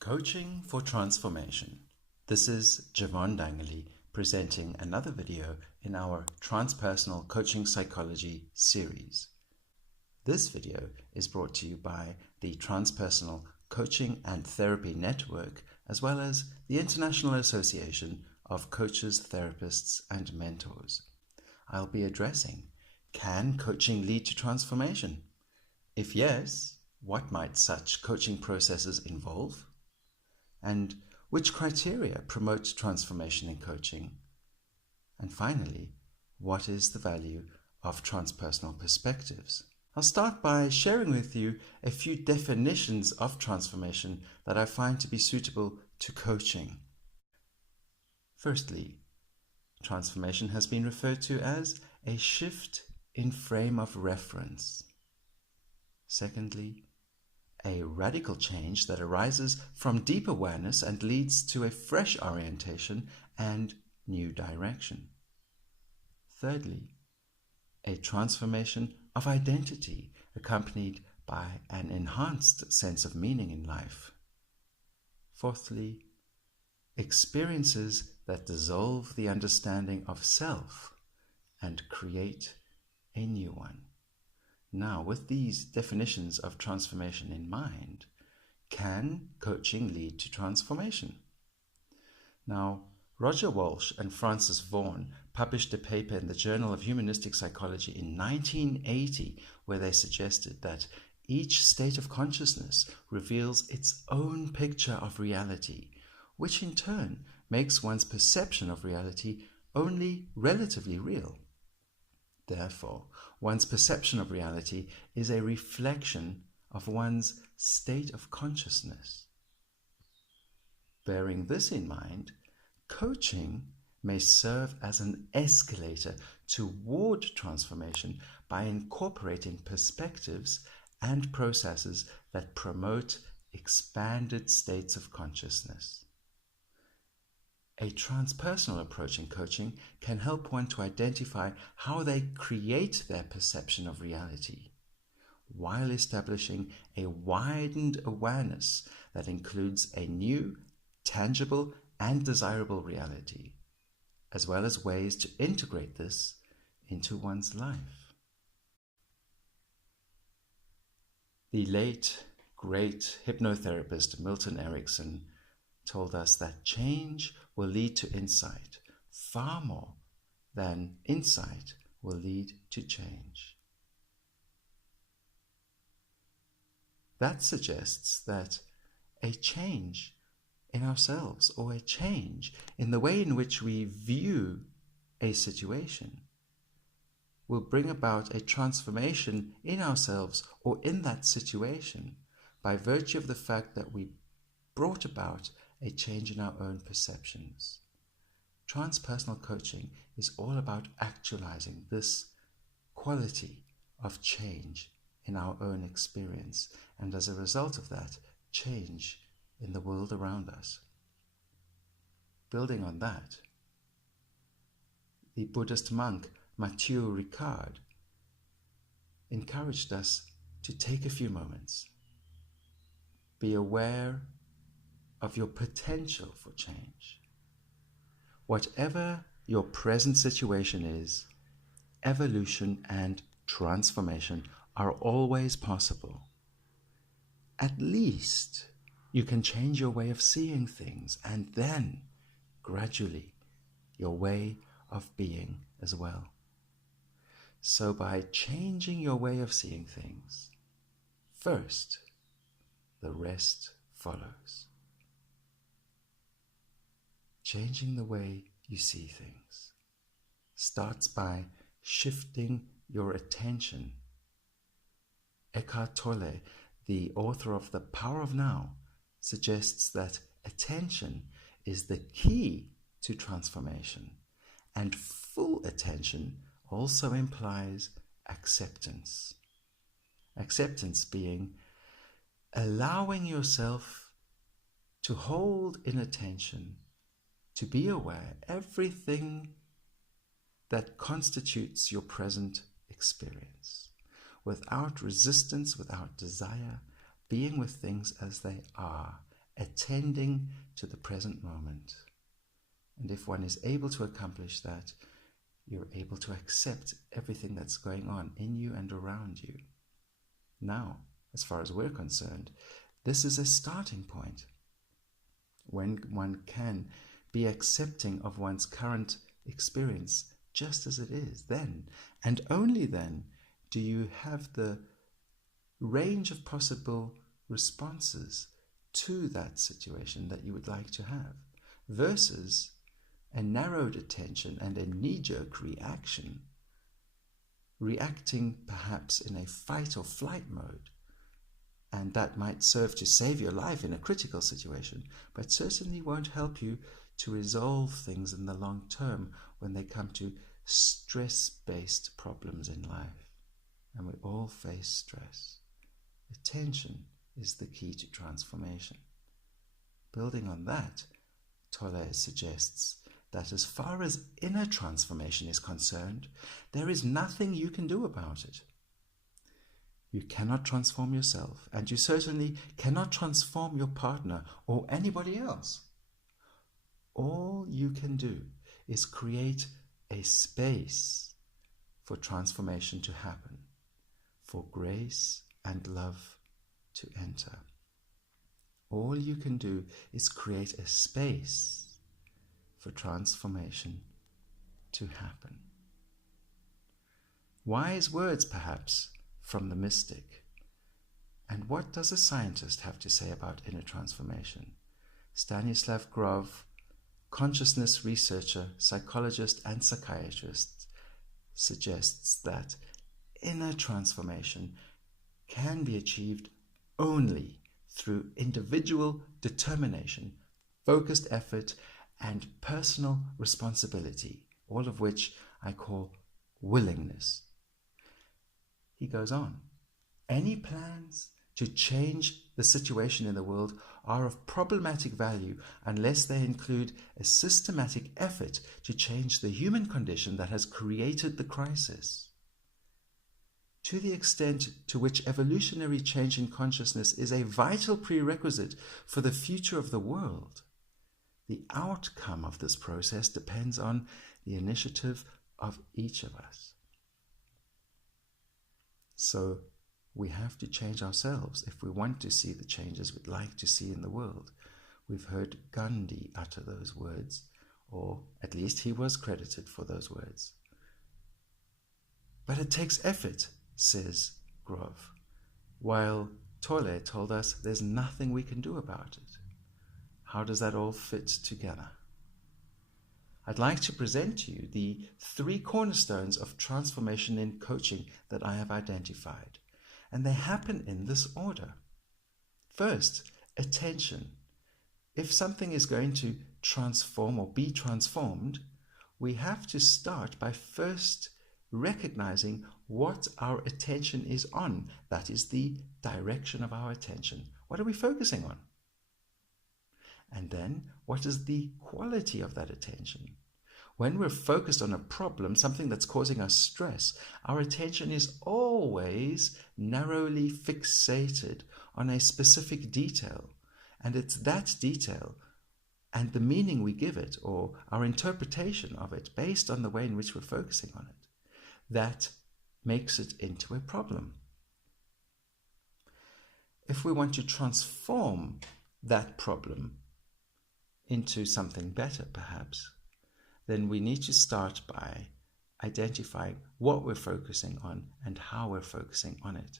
Coaching for Transformation. This is Jevon Dangeli presenting another video in our Transpersonal Coaching Psychology series. This video is brought to you by the Transpersonal Coaching and Therapy Network, as well as the International Association of Coaches, Therapists, and Mentors. I'll be addressing, can coaching lead to transformation? If yes, what might such coaching processes involve? And which criteria promote transformation in coaching? And finally, what is the value of transpersonal perspectives? I'll start by sharing with you a few definitions of transformation that I find to be suitable to coaching. Firstly, transformation has been referred to as a shift in frame of reference. Secondly, a radical change that arises from deep awareness and leads to a fresh orientation and new direction. Thirdly, a transformation of identity accompanied by an enhanced sense of meaning in life. Fourthly, experiences that dissolve the understanding of self and create a new one. Now, with these definitions of transformation in mind, can coaching lead to transformation? Now, Roger Walsh and Francis Vaughan published a paper in the Journal of Humanistic Psychology in 1980 where they suggested that each state of consciousness reveals its own picture of reality, which in turn makes one's perception of reality only relatively real. Therefore, one's perception of reality is a reflection of one's state of consciousness. Bearing this in mind, coaching may serve as an escalator toward transformation by incorporating perspectives and processes that promote expanded states of consciousness. A transpersonal approach in coaching can help one to identify how they create their perception of reality, while establishing a widened awareness that includes a new, tangible, and desirable reality, as well as ways to integrate this into one's life. The late, great hypnotherapist Milton Erickson told us that change will lead to insight far more than insight will lead to change. That suggests that a change in ourselves or a change in the way in which we view a situation will bring about a transformation in ourselves or in that situation by virtue of the fact that we brought about a change in our own perceptions. Transpersonal coaching is all about actualizing this quality of change in our own experience, and as a result of that, change in the world around us. Building on that, the Buddhist monk Matthieu Ricard encouraged us to take a few moments, be aware of your potential for change. Whatever your present situation is, evolution and transformation are always possible. At least you can change your way of seeing things, and then, gradually, your way of being as well. So by changing your way of seeing things, first, the rest follows. Changing the way you see things starts by shifting your attention. Eckhart Tolle, the author of The Power of Now, suggests that attention is the key to transformation, and full attention also implies acceptance. Acceptance being allowing yourself to hold in attention, to be aware everything that constitutes your present experience, without resistance, without desire, being with things as they are, attending to the present moment. And if one is able to accomplish that, you're able to accept everything that's going on in you and around you. Now, as far as we're concerned, this is a starting point. When one can be accepting of one's current experience just as it is, then, and only then, do you have the range of possible responses to that situation that you would like to have, versus a narrowed attention and a knee-jerk reaction, reacting perhaps in a fight or flight mode. And that might serve to save your life in a critical situation, but certainly won't help you to resolve things in the long term when they come to stress-based problems in life. And we all face stress. Attention is the key to transformation. Building on that, Tolle suggests that as far as inner transformation is concerned, there is nothing you can do about it. You cannot transform yourself, and you certainly cannot transform your partner or anybody else. All you can do is create a space for transformation to happen, for grace and love to enter. All you can do is create a space for transformation to happen. Wise words, perhaps, from the mystic. And what does a scientist have to say about inner transformation? Stanislav Grof, consciousness researcher, psychologist, and psychiatrist, suggests that inner transformation can be achieved only through individual determination, focused effort, and personal responsibility, all of which I call willingness. He goes on, any plans to change the situation in the world are of problematic value unless they include a systematic effort to change the human condition that has created the crisis. To the extent to which evolutionary change in consciousness is a vital prerequisite for the future of the world, the outcome of this process depends on the initiative of each of us. So we have to change ourselves if we want to see the changes we'd like to see in the world. We've heard Gandhi utter those words, or at least he was credited for those words. But it takes effort, says Grove, while Tolle told us there's nothing we can do about it. How does that all fit together? I'd like to present to you the 3 cornerstones of transformation in coaching that I have identified, and they happen in this order. First, attention. If something is going to transform or be transformed, we have to start by first recognizing what our attention is on. That is the direction of our attention. What are we focusing on? And then, what is the quality of that attention? When we're focused on a problem, something that's causing us stress, our attention is always narrowly fixated on a specific detail. And it's that detail and the meaning we give it, or our interpretation of it based on the way in which we're focusing on it, that makes it into a problem. If we want to transform that problem into something better, perhaps, then we need to start by identifying what we're focusing on and how we're focusing on it.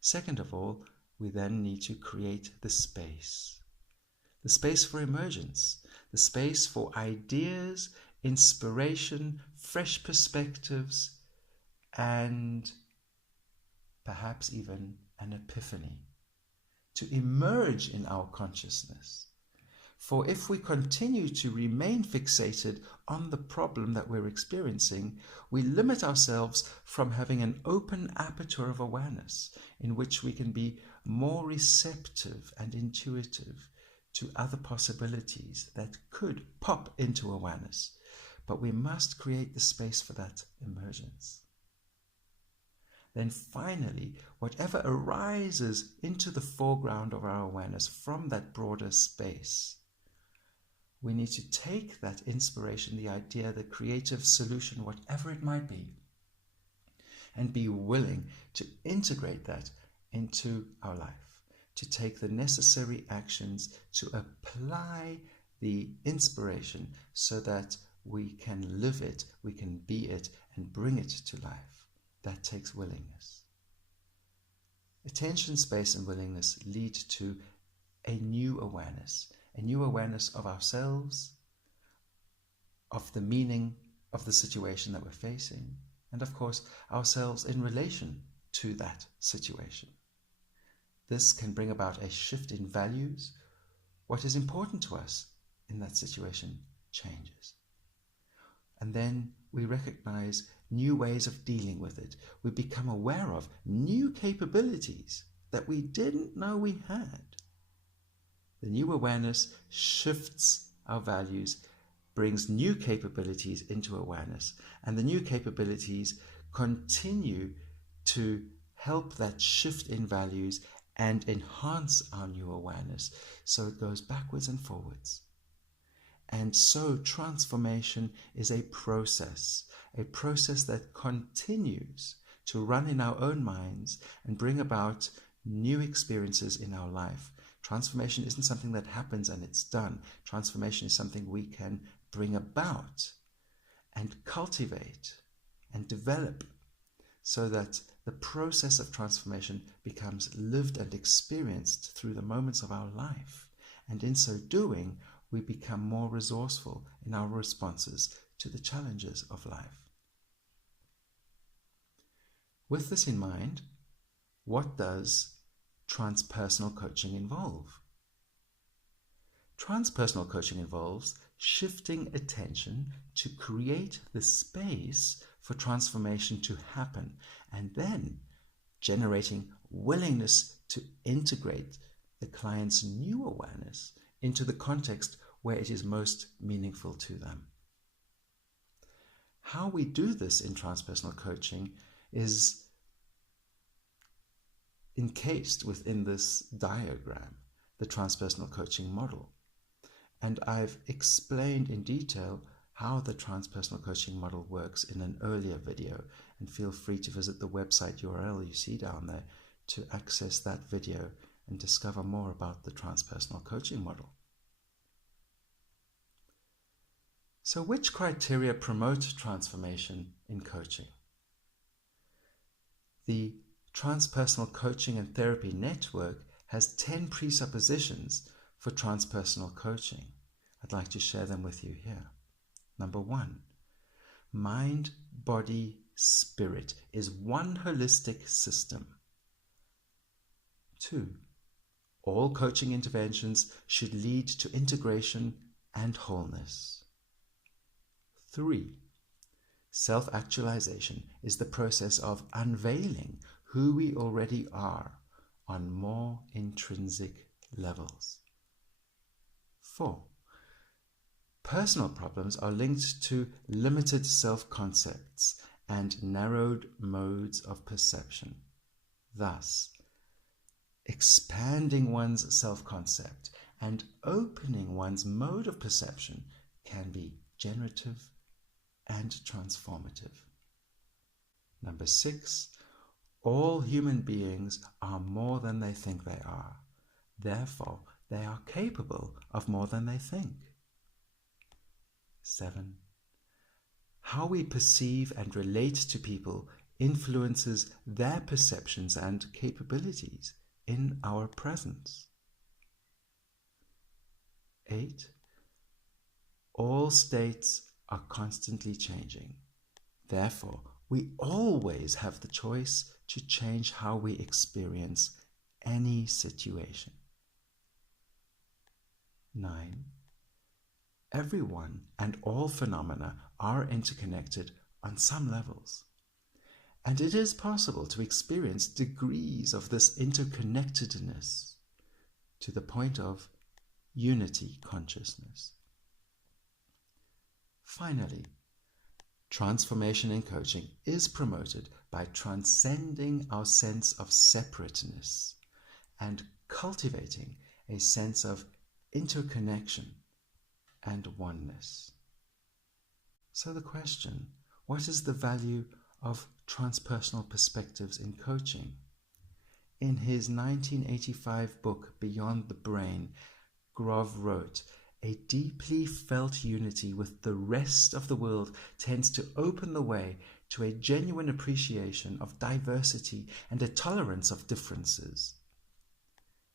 Second of all, we then need to create the space for emergence, the space for ideas, inspiration, fresh perspectives, and perhaps even an epiphany to emerge in our consciousness. For if we continue to remain fixated on the problem that we're experiencing, we limit ourselves from having an open aperture of awareness in which we can be more receptive and intuitive to other possibilities that could pop into awareness. But we must create the space for that emergence. then finally, whatever arises into the foreground of our awareness from that broader space, we need to take that inspiration, the idea, the creative solution, whatever it might be, and be willing to integrate that into our life, to take the necessary actions to apply the inspiration so that we can live it, we can be it, and bring it to life. That takes willingness. Attention, space, and willingness lead to a new awareness of ourselves, of the meaning of the situation that we're facing, and of course, ourselves in relation to that situation. This can bring about a shift in values. What is important to us in that situation changes. And then we recognize new ways of dealing with it. We become aware of new capabilities that we didn't know we had. The new awareness shifts our values, brings new capabilities into awareness, and the new capabilities continue to help that shift in values and enhance our new awareness. So it goes backwards and forwards. And so transformation is a process that continues to run in our own minds and bring about new experiences in our life. Transformation isn't something that happens and it's done. Transformation is something we can bring about and cultivate and develop so that the process of transformation becomes lived and experienced through the moments of our life. And in so doing, we become more resourceful in our responses to the challenges of life. With this in mind, what does transpersonal coaching involve? Transpersonal coaching involves shifting attention to create the space for transformation to happen, and then generating willingness to integrate the client's new awareness into the context where it is most meaningful to them. How we do this in transpersonal coaching is encased within this diagram, the transpersonal coaching model. And I've explained in detail how the transpersonal coaching model works in an earlier video, and feel free to visit the website URL you see down there to access that video and discover more about the transpersonal coaching model. So which criteria promote transformation in coaching? The Transpersonal Coaching and Therapy Network has 10 presuppositions for transpersonal coaching. I'd like to share them with you here. Number 1, mind, body, spirit is one holistic system. 2, all coaching interventions should lead to integration and wholeness. 3, self-actualization is the process of unveiling who we already are on more intrinsic levels. 4, personal problems are linked to limited self-concepts and narrowed modes of perception. Thus, expanding one's self-concept and opening one's mode of perception can be generative and transformative. Number 6, all human beings are more than they think they are. Therefore, they are capable of more than they think. 7, how we perceive and relate to people influences their perceptions and capabilities in our presence. 8, all states are constantly changing. Therefore, we always have the choice to change how we experience any situation. 9, everyone and all phenomena are interconnected on some levels, and it is possible to experience degrees of this interconnectedness to the point of unity consciousness. Finally, Transformation in coaching is promoted by transcending our sense of separateness and cultivating a sense of interconnection and oneness. So the question, what is the value of transpersonal perspectives in coaching? In his 1985 book, Beyond the Brain, Grove wrote, "A deeply felt unity with the rest of the world tends to open the way to a genuine appreciation of diversity and a tolerance of differences.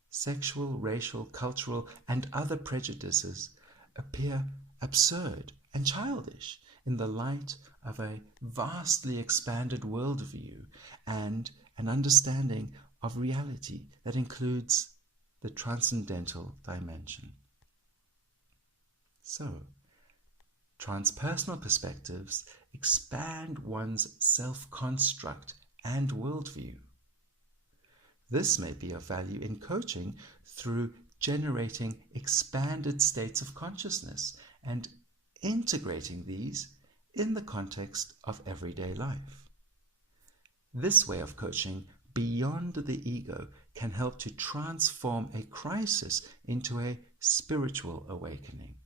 Sexual, racial, cultural, and other prejudices appear absurd and childish in the light of a vastly expanded worldview and an understanding of reality that includes the transcendental dimension." So, transpersonal perspectives expand one's self-construct and worldview. This may be of value in coaching through generating expanded states of consciousness and integrating these in the context of everyday life. This way of coaching beyond the ego can help to transform a crisis into a spiritual awakening,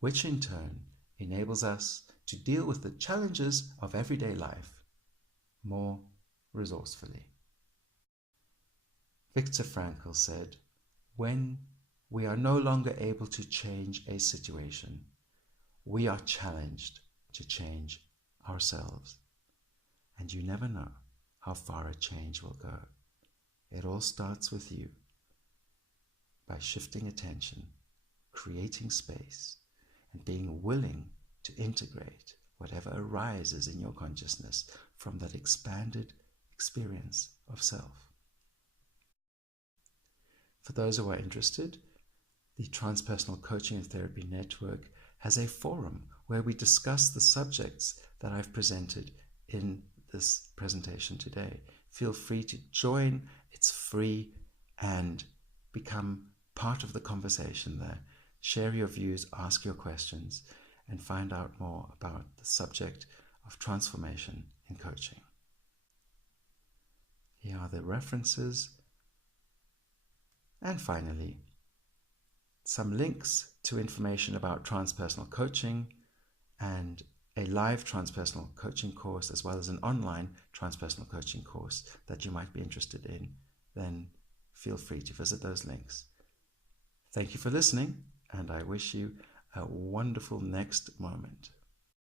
which in turn enables us to deal with the challenges of everyday life more resourcefully. Viktor Frankl said, "When we are no longer able to change a situation, we are challenged to change ourselves. And you never know how far a change will go. It all starts with you by shifting attention, creating space, and being willing to integrate whatever arises in your consciousness from that expanded experience of self." For those who are interested, the Transpersonal Coaching and Therapy Network has a forum where we discuss the subjects that I've presented in this presentation today. Feel free to join. It's free, and become part of the conversation there. Share your views, ask your questions, and find out more about the subject of transformation in coaching. Here are the references. And finally, some links to information about transpersonal coaching and a live transpersonal coaching course, as well as an online transpersonal coaching course that you might be interested in. Then feel free to visit those links. Thank you for listening, and I wish you a wonderful next moment.